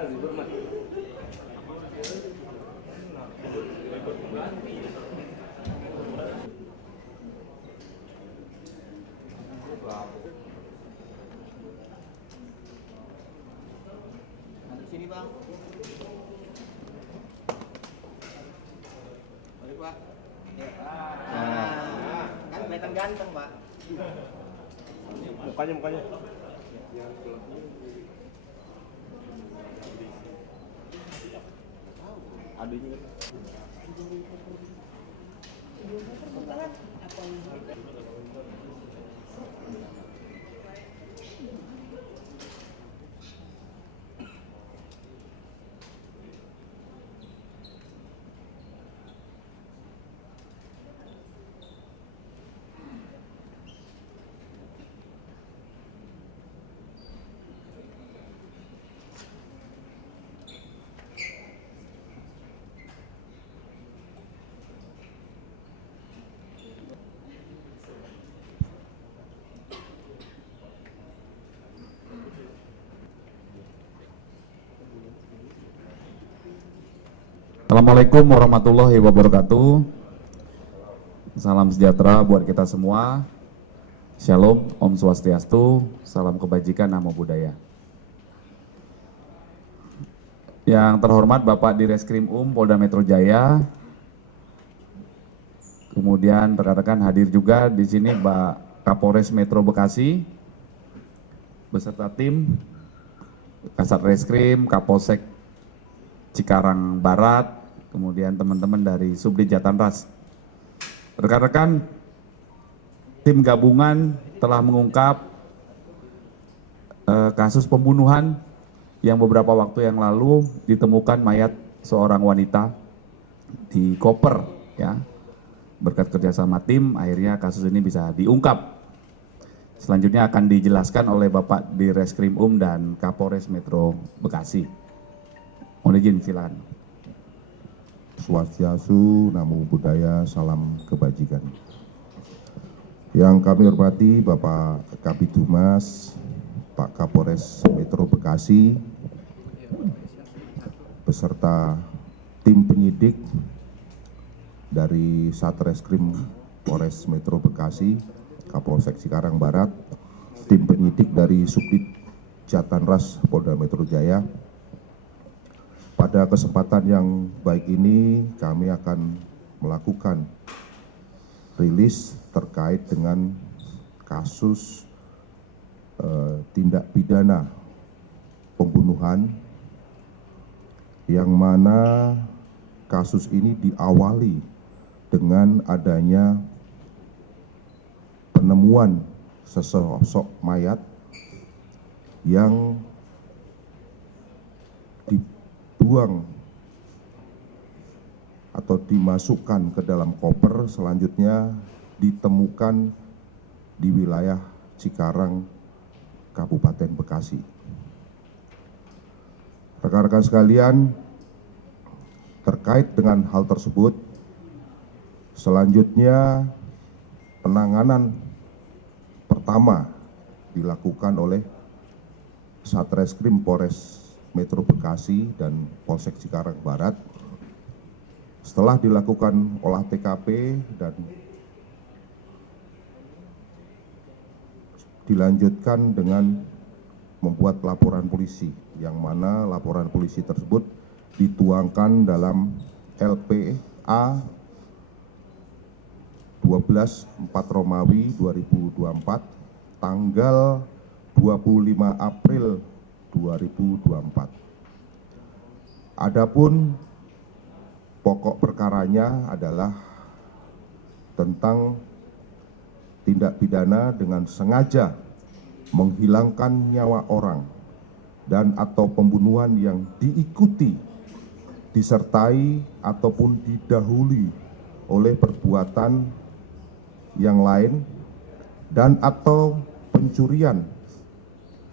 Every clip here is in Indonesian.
Sini bang. Balik pak. Kan kelihatan ganteng pak. Mukanya. Adanya. Assalamualaikum warahmatullahi wabarakatuh. Salam sejahtera buat kita semua. Shalom, Om Swastiastu, salam kebajikan, namo buddhaya. Yang terhormat Bapak Direskrim Polda Metro Jaya. Kemudian rekan-rekan hadir juga di sini Pak Kapolres Metro Bekasi beserta tim Kasat Reskrim, Kapolsek Cikarang Barat, kemudian teman-teman dari Subdit Jatanras. Rekan-rekan, tim gabungan telah mengungkap kasus pembunuhan yang beberapa waktu yang lalu ditemukan mayat seorang wanita di koper, ya. Berkat kerjasama tim, akhirnya kasus ini bisa diungkap. Selanjutnya akan dijelaskan oleh Bapak Direskrim dan Kapolres Metro Bekasi. Mohon izin, silakan. Swastiastu, namo buddhaya, salam kebajikan. Yang kami hormati Bapak Kabid Humas, Pak Kapolres Metro Bekasi, beserta tim penyidik dari Satreskrim Polres Metro Bekasi, Kapolsek Cikarang Barat, tim penyidik dari Subdit Jatanras Polda Metro Jaya. Pada kesempatan yang baik ini kami akan melakukan rilis terkait dengan kasus tindak pidana pembunuhan yang mana kasus ini diawali dengan adanya penemuan sesosok mayat yang dibuang atau dimasukkan ke dalam koper, selanjutnya ditemukan di wilayah Cikarang, Kabupaten Bekasi. Rekan-rekan sekalian, terkait dengan hal tersebut, selanjutnya penanganan pertama dilakukan oleh Satreskrim Polres Metro Bekasi dan Polsek Cikarang Barat. Setelah dilakukan olah TKP dan dilanjutkan dengan membuat laporan polisi, yang mana laporan polisi tersebut dituangkan dalam LPA 12/4 Romawi 2024 tanggal 25 April 2024. Adapun pokok perkaranya adalah tentang tindak pidana dengan sengaja menghilangkan nyawa orang dan atau pembunuhan yang diikuti, disertai ataupun didahului oleh perbuatan yang lain dan atau pencurian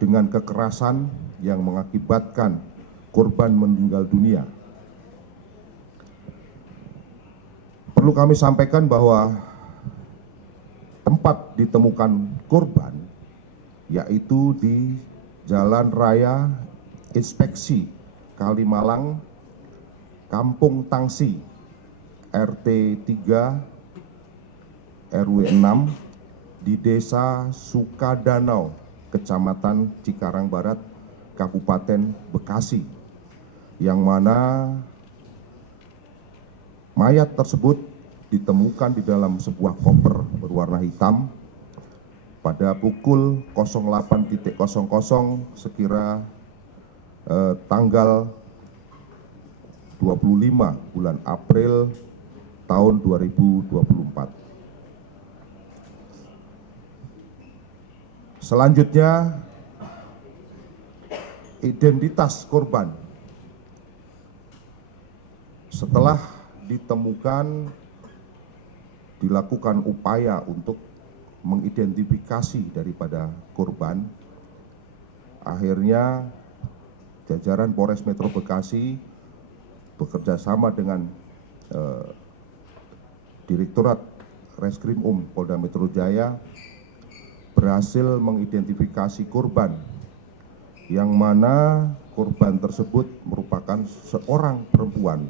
dengan kekerasan yang mengakibatkan korban meninggal dunia. Perlu kami sampaikan bahwa tempat ditemukan korban yaitu di Jalan Raya Inspeksi Kalimalang, Kampung Tangsi, RT 3 RW 6 di Desa Sukadanau, Kecamatan Cikarang Barat, Kabupaten Bekasi, yang mana mayat tersebut ditemukan di dalam sebuah koper berwarna hitam pada pukul 08.00 sekira tanggal 25 bulan April tahun 2024. Selanjutnya, identitas korban. Setelah ditemukan, dilakukan upaya untuk mengidentifikasi daripada korban. Akhirnya, jajaran Polres Metro Bekasi bekerja sama dengan Direktorat Reskrim Polda Metro Jaya berhasil mengidentifikasi korban, yang mana korban tersebut merupakan seorang perempuan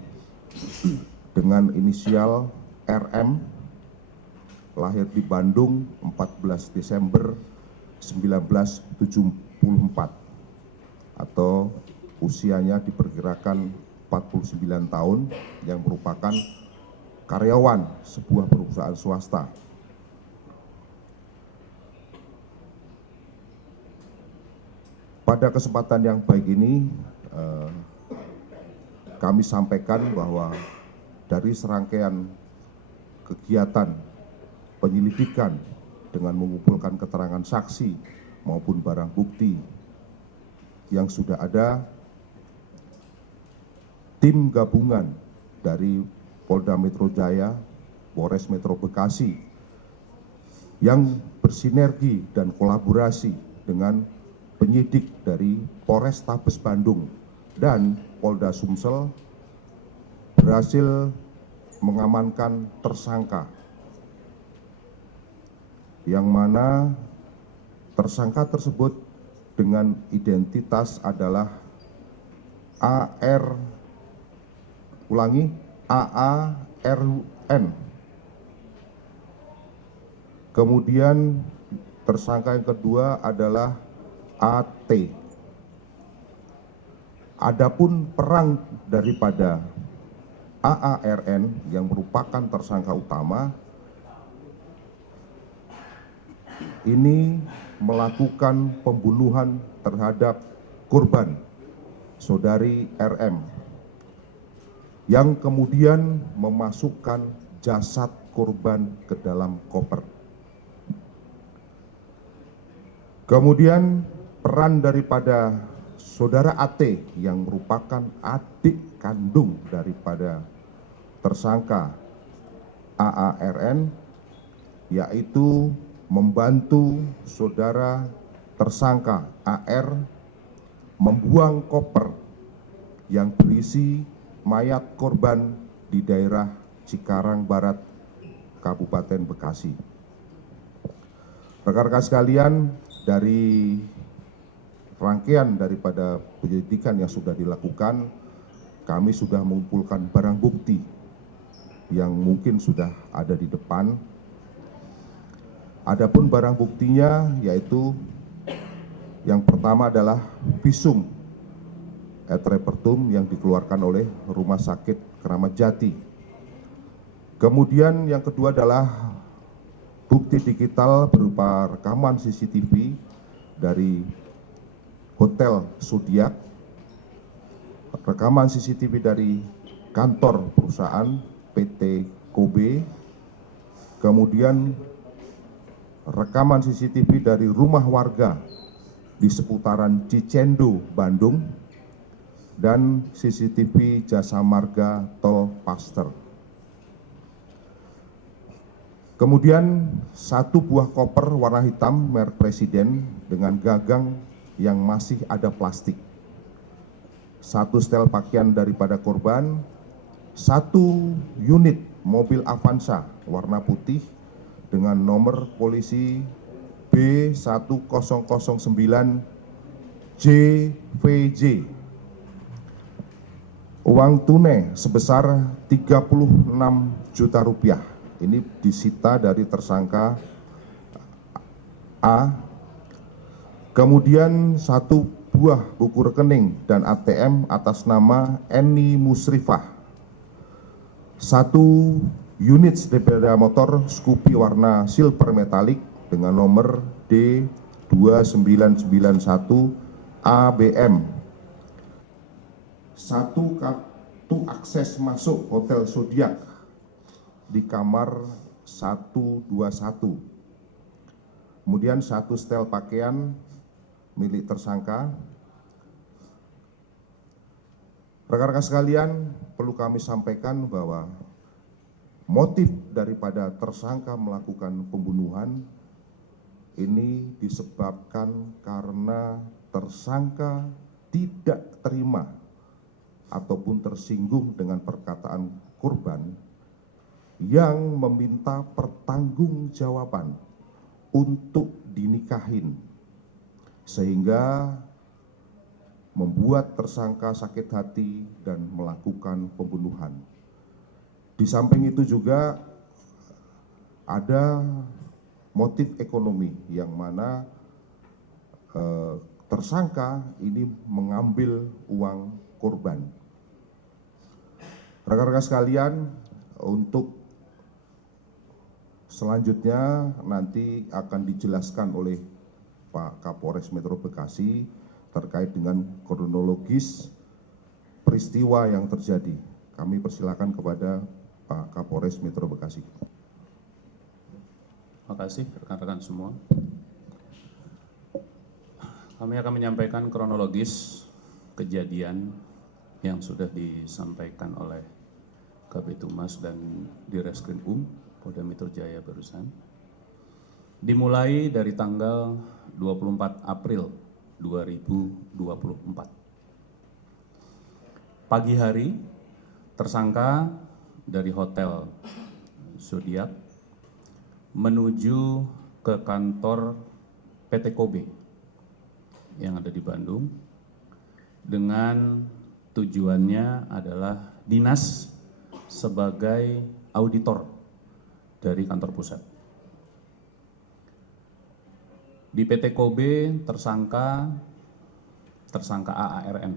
dengan inisial RM, lahir di Bandung 14 Desember 1974, atau usianya diperkirakan 49 tahun, yang merupakan karyawan sebuah perusahaan swasta. Pada kesempatan yang baik ini, kami sampaikan bahwa dari serangkaian kegiatan penyelidikan dengan mengumpulkan keterangan saksi maupun barang bukti yang sudah ada, tim gabungan dari Polda Metro Jaya, Polres Metro Bekasi yang bersinergi dan kolaborasi dengan penyidik dari Polrestabes Bandung dan Polda Sumsel berhasil mengamankan tersangka, yang mana tersangka tersebut dengan identitas adalah AARN. Kemudian tersangka yang kedua adalah AT. Adapun peran daripada AARN yang merupakan tersangka utama ini melakukan pembunuhan terhadap korban saudari RM, yang kemudian memasukkan jasad korban ke dalam koper. Kemudian peran daripada saudara AT yang merupakan adik kandung daripada tersangka AARN, yaitu membantu saudara tersangka AR membuang koper yang berisi mayat korban di daerah Cikarang Barat, Kabupaten Bekasi. Rekan-rekan sekalian, dari rangkaian daripada penyelidikan yang sudah dilakukan, kami sudah mengumpulkan barang bukti yang mungkin sudah ada di depan. Adapun barang buktinya yaitu yang pertama adalah visum et repertum yang dikeluarkan oleh Rumah Sakit Kramat Jati. Kemudian yang kedua adalah bukti digital berupa rekaman CCTV dari Hotel Zodiac, rekaman CCTV dari kantor perusahaan PT Kobe, kemudian rekaman CCTV dari rumah warga di seputaran Cicendo, Bandung, dan CCTV Jasa Marga Tol Paster. Kemudian satu buah koper warna hitam merek Presiden dengan gagang yang masih ada plastik. Satu setel pakaian daripada korban, satu unit mobil Avanza warna putih dengan nomor polisi B1009 JVJ uang tunai sebesar 36 juta rupiah. Ini disita dari tersangka A. Kemudian 1 buah buku rekening dan ATM atas nama Eni Musrifah. 1 unit sepeda motor Scoopy warna silver metalik dengan nomor D2991 ABM. 1 kartu akses masuk Hotel Zodiac di kamar 121. Kemudian 1 setel pakaian milik tersangka. Rekan-rekan sekalian, perlu kami sampaikan bahwa motif daripada tersangka melakukan pembunuhan ini disebabkan karena tersangka tidak terima ataupun tersinggung dengan perkataan korban yang meminta pertanggungjawaban untuk dinikahin, sehingga membuat tersangka sakit hati dan melakukan pembunuhan. Di samping itu juga ada motif ekonomi yang mana tersangka ini mengambil uang korban. Rekan-rekan sekalian, untuk selanjutnya nanti akan dijelaskan oleh Pak Kapolres Metro Bekasi terkait dengan kronologis peristiwa yang terjadi. Kami persilakan kepada Pak Kapolres Metro Bekasi. Terima kasih rekan-rekan semua. Kami akan menyampaikan kronologis kejadian yang sudah disampaikan oleh Kabid Humas dan Direskrim Polda Metro Jaya barusan. Dimulai dari tanggal 24 April 2024. Pagi hari, tersangka dari Hotel Zodiac menuju ke kantor PT Kobe yang ada di Bandung dengan tujuannya adalah dinas sebagai auditor dari kantor pusat. Di PT Kobe tersangka AARN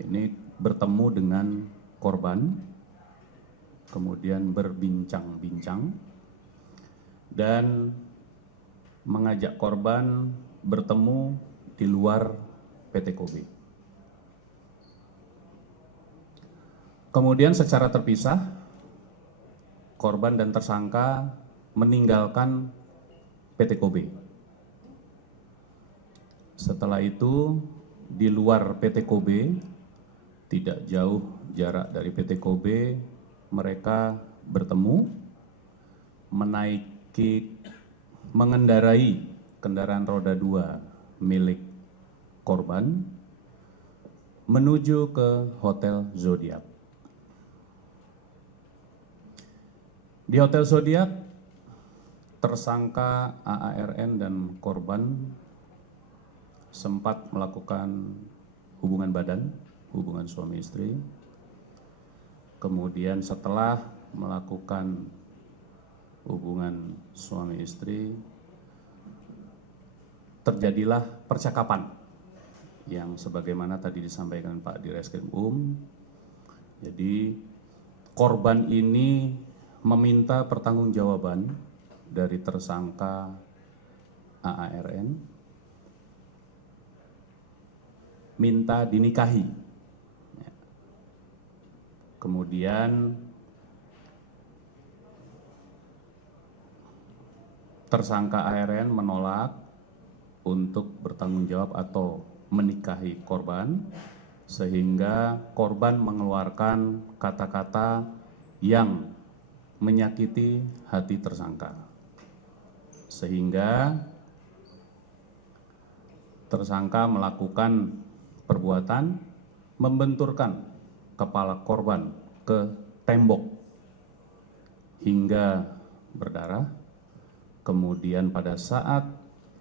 ini bertemu dengan korban, kemudian berbincang-bincang dan mengajak korban bertemu di luar PT Kobe. Kemudian secara terpisah, korban dan tersangka meninggalkan PT Kobe. Setelah itu, di luar PT Kobe, tidak jauh jarak dari PT Kobe, mereka bertemu, mengendarai kendaraan roda 2 milik korban, menuju ke Hotel Zodiac. Di Hotel Zodiac, tersangka AARN dan korban sempat melakukan hubungan badan, hubungan suami istri. Kemudian setelah melakukan hubungan suami istri, terjadilah percakapan yang sebagaimana tadi disampaikan Pak Direskrim Jadi korban ini meminta pertanggungjawaban dari tersangka AARN, minta dinikahi. Kemudian tersangka ARN menolak untuk bertanggung jawab atau menikahi korban, sehingga korban mengeluarkan kata-kata yang menyakiti hati tersangka, sehingga tersangka melakukan perbuatan membenturkan kepala korban ke tembok hingga berdarah. Kemudian pada saat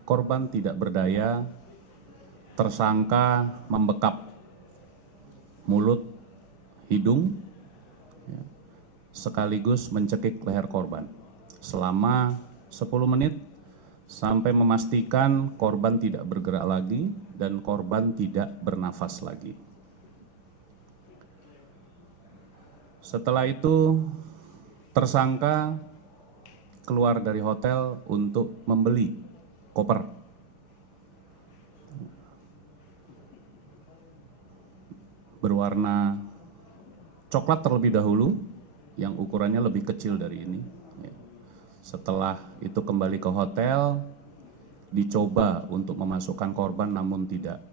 korban tidak berdaya, tersangka membekap mulut, hidung, ya, sekaligus mencekik leher korban selama 10 menit sampai memastikan korban tidak bergerak lagi dan korban tidak bernafas lagi. Setelah itu tersangka keluar dari hotel untuk membeli koper. Berwarna coklat terlebih dahulu, yang ukurannya lebih kecil dari ini. Setelah itu kembali ke hotel, dicoba untuk memasukkan korban namun tidak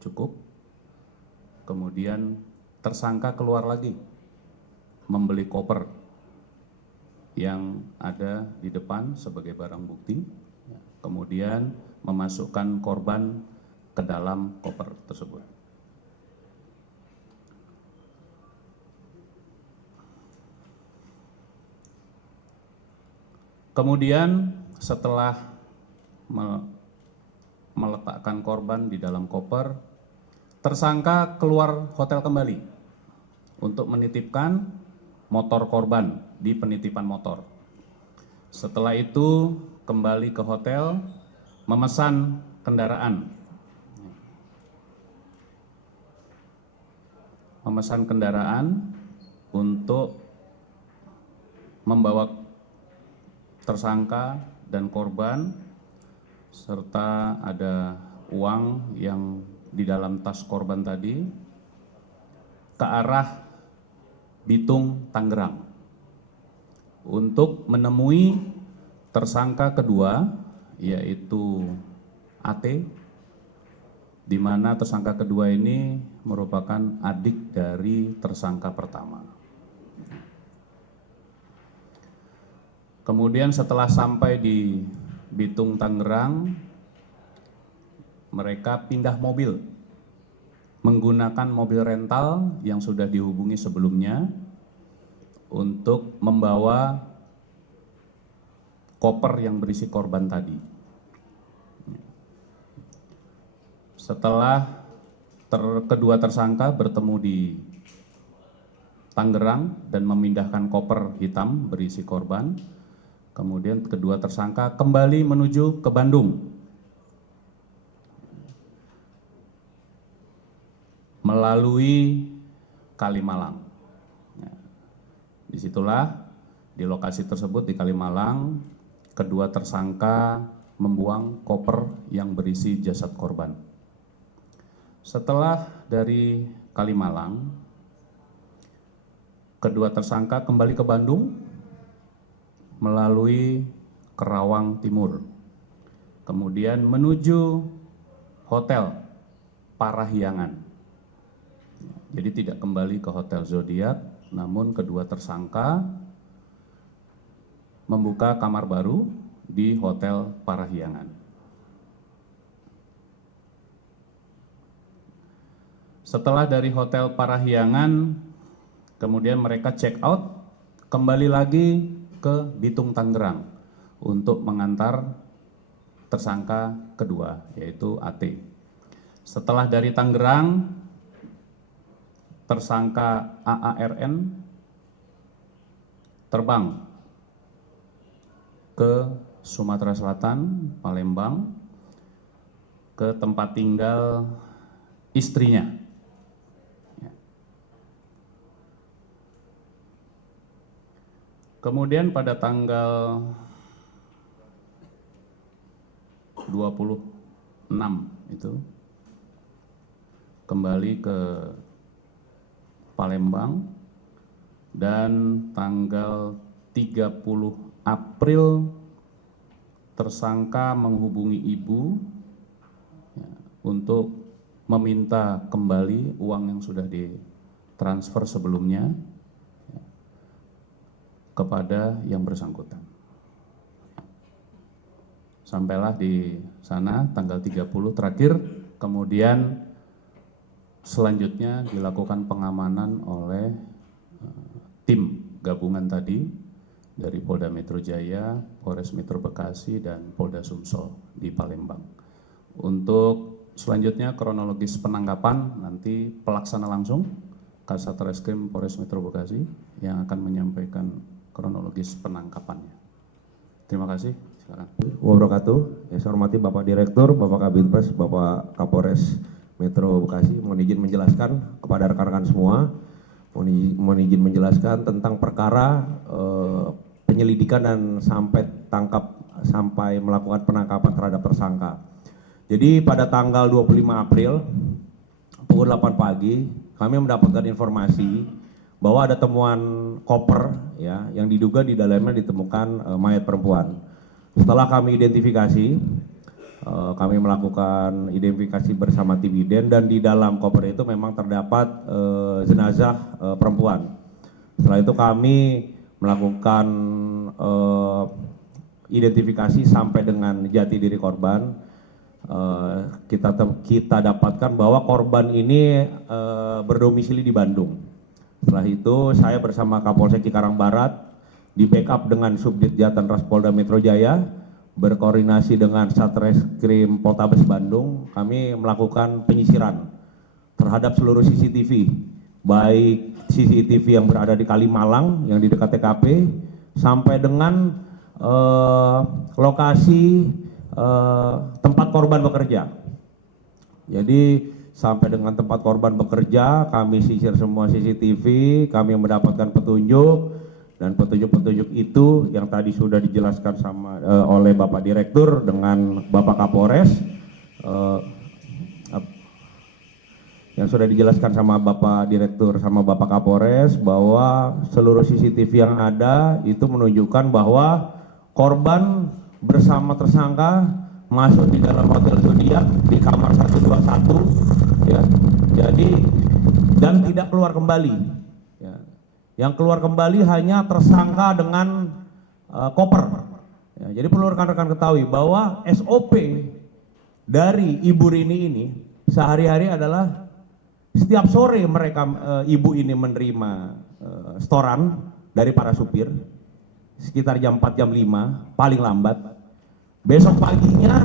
cukup. Kemudian tersangka keluar lagi membeli koper yang ada di depan sebagai barang bukti, kemudian memasukkan korban ke dalam koper tersebut. Kemudian setelah meletakkan korban di dalam koper, tersangka keluar hotel kembali untuk menitipkan motor korban di penitipan motor. Setelah itu kembali ke hotel, memesan kendaraan. Memesan kendaraan untuk membawa tersangka dan korban, serta ada uang yang di dalam tas korban tadi, ke arah Bitung, Tangerang, untuk menemui tersangka kedua, yaitu AT, di mana tersangka kedua ini merupakan adik dari tersangka pertama. Kemudian setelah sampai di Bitung, Tangerang, mereka pindah mobil menggunakan mobil rental yang sudah dihubungi sebelumnya untuk membawa koper yang berisi korban tadi. Setelah kedua tersangka bertemu di Tangerang dan memindahkan koper hitam berisi korban, kemudian kedua tersangka kembali menuju ke Bandung melalui Kalimalang. Disitulah di lokasi tersebut di Kalimalang, kedua tersangka membuang koper yang berisi jasad korban. Setelah dari Kalimalang, kedua tersangka kembali ke Bandung melalui Kerawang Timur, kemudian menuju Hotel Parahyangan. Jadi tidak kembali ke Hotel Zodiac, namun kedua tersangka membuka kamar baru di Hotel Parahyangan. Setelah dari Hotel Parahyangan, kemudian mereka check out, kembali lagi ke Bitung, Tangerang untuk mengantar tersangka kedua, yaitu AT. Setelah dari Tangerang, tersangka AARN terbang ke Sumatera Selatan, Palembang, ke tempat tinggal istrinya. Kemudian pada tanggal 26 itu kembali ke Palembang, dan tanggal 30 April tersangka menghubungi ibu untuk meminta kembali uang yang sudah ditransfer sebelumnya kepada yang bersangkutan. Sampailah di sana tanggal 30 terakhir, kemudian selanjutnya dilakukan pengamanan oleh tim gabungan tadi dari Polda Metro Jaya, Polres Metro Bekasi, dan Polda Sumsel di Palembang untuk Selanjutnya kronologis penangkapan nanti pelaksana langsung Kasat Reskrim Polres Metro Bekasi yang akan menyampaikan kronologis penangkapannya. Terima kasih. Silakan. Wabarakatuh. Yang saya hormati Bapak Direktur, Bapak Kabinpes, Bapak Kapolres Metro Bekasi, mohon izin menjelaskan kepada rekan-rekan semua, mohon izin menjelaskan tentang perkara penyelidikan dan sampai melakukan penangkapan terhadap tersangka. Jadi pada tanggal 25 April pukul 8 pagi kami mendapatkan informasi bahwa ada temuan koper ya yang diduga di dalamnya ditemukan mayat perempuan. Setelah kami identifikasi, kami melakukan identifikasi bersama tim IDEN dan di dalam koper itu memang terdapat jenazah perempuan. Setelah itu kami melakukan identifikasi sampai dengan jati diri korban. Kita dapatkan bahwa korban ini berdomisili di Bandung. Setelah itu saya bersama Kapolsek Cikarang Barat di backup dengan Subdit Jatantras Polda Metro Jaya berkoordinasi dengan Satreskrim Poltabes Bandung, kami melakukan penyisiran terhadap seluruh CCTV, baik CCTV yang berada di Kalimalang yang di dekat TKP sampai dengan lokasi tempat korban bekerja. Jadi sampai dengan tempat korban bekerja kami sisir semua CCTV, kami mendapatkan petunjuk dan petunjuk-petunjuk itu yang tadi sudah dijelaskan oleh Bapak Direktur dengan Bapak Kapolres, yang sudah dijelaskan sama Bapak Direktur sama Bapak Kapolres bahwa seluruh CCTV yang ada itu menunjukkan bahwa korban bersama tersangka masuk di dalam hotel Zodiac di kamar 121 ya. Jadi dan tidak keluar kembali ya. Yang keluar kembali hanya tersangka dengan koper ya. Jadi perlu rekan-rekan ketahui bahwa SOP dari Ibu Rini ini sehari-hari adalah setiap sore mereka ibu ini menerima setoran dari para supir sekitar jam 4 jam 5 paling lambat. Besok paginya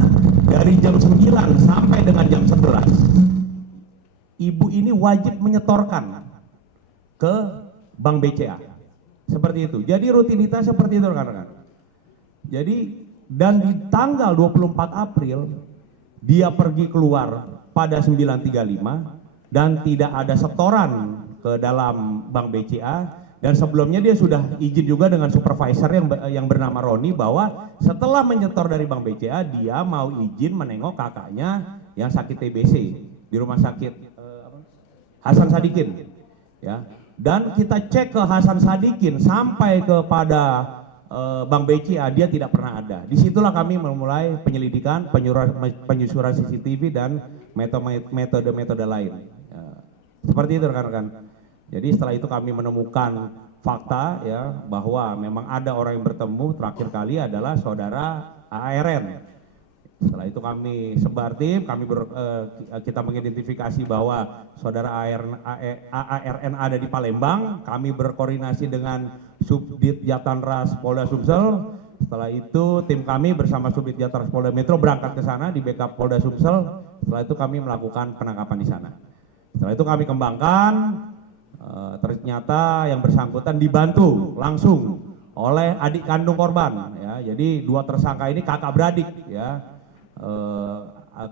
dari jam 9 sampai dengan jam 11 ibu ini wajib menyetorkan ke Bank BCA. Seperti itu. Jadi rutinitas seperti itu rekan-rekan. Jadi dan di tanggal 24 April dia pergi keluar pada 9.35 dan tidak ada setoran ke dalam Bank BCA. Dan sebelumnya dia sudah izin juga dengan supervisor yang bernama Roni bahwa setelah menyetor dari Bank BCA dia mau izin menengok kakaknya yang sakit TBC di rumah sakit Hasan Sadikin ya. Dan kita cek ke Hasan Sadikin sampai kepada Bank BCA dia tidak pernah ada. Disitulah kami memulai penyelidikan, penyusuran CCTV dan metode-metode lain ya. Seperti itu rekan-rekan. Jadi setelah itu kami menemukan fakta ya bahwa memang ada orang yang bertemu terakhir kali adalah saudara ARN. Setelah itu kami sebar tim, kita mengidentifikasi bahwa saudara ARN ada di Palembang. Kami berkoordinasi dengan Subdit Jatantras Polda Sumsel. Setelah itu tim kami bersama Subdit Jatantras Polda Metro berangkat ke sana di backup Polda Sumsel. Setelah itu kami melakukan penangkapan di sana. Setelah itu kami kembangkan. Ternyata yang bersangkutan dibantu langsung oleh adik kandung korban ya. Jadi dua tersangka ini kakak beradik ya.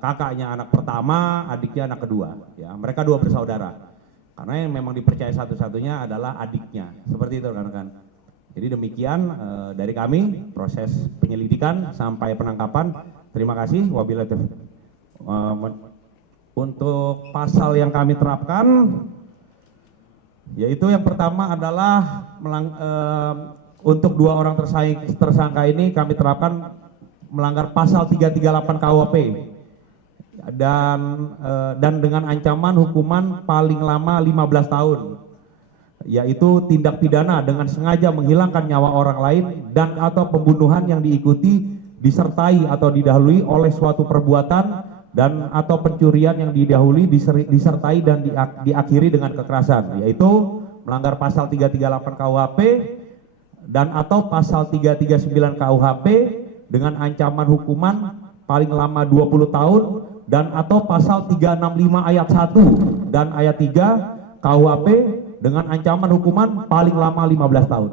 Kakaknya anak pertama, adiknya anak kedua ya. Mereka dua bersaudara. Karena yang memang dipercaya satu-satunya adalah adiknya. Seperti itu rekan-rekan. Jadi demikian dari kami proses penyelidikan sampai penangkapan. Terima kasih. Wabillahi taufiq. Untuk pasal yang kami terapkan yaitu yang pertama adalah untuk dua orang tersangka ini kami terapkan melanggar pasal 338 KUHP dan dengan ancaman hukuman paling lama 15 tahun yaitu tindak pidana dengan sengaja menghilangkan nyawa orang lain dan atau pembunuhan yang diikuti disertai atau didahului oleh suatu perbuatan dan atau pencurian yang didahului disertai dan diakhiri dengan kekerasan, yaitu melanggar pasal 338 KUHP dan atau pasal 339 KUHP dengan ancaman hukuman paling lama 20 tahun dan atau pasal 365 ayat 1 dan ayat 3 KUHP dengan ancaman hukuman paling lama 15 tahun.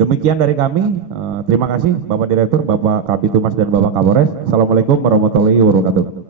Demikian dari kami. Terima kasih Bapak Direktur, Bapak Kabitumas dan Bapak Kapolres. Assalamualaikum warahmatullahi wabarakatuh.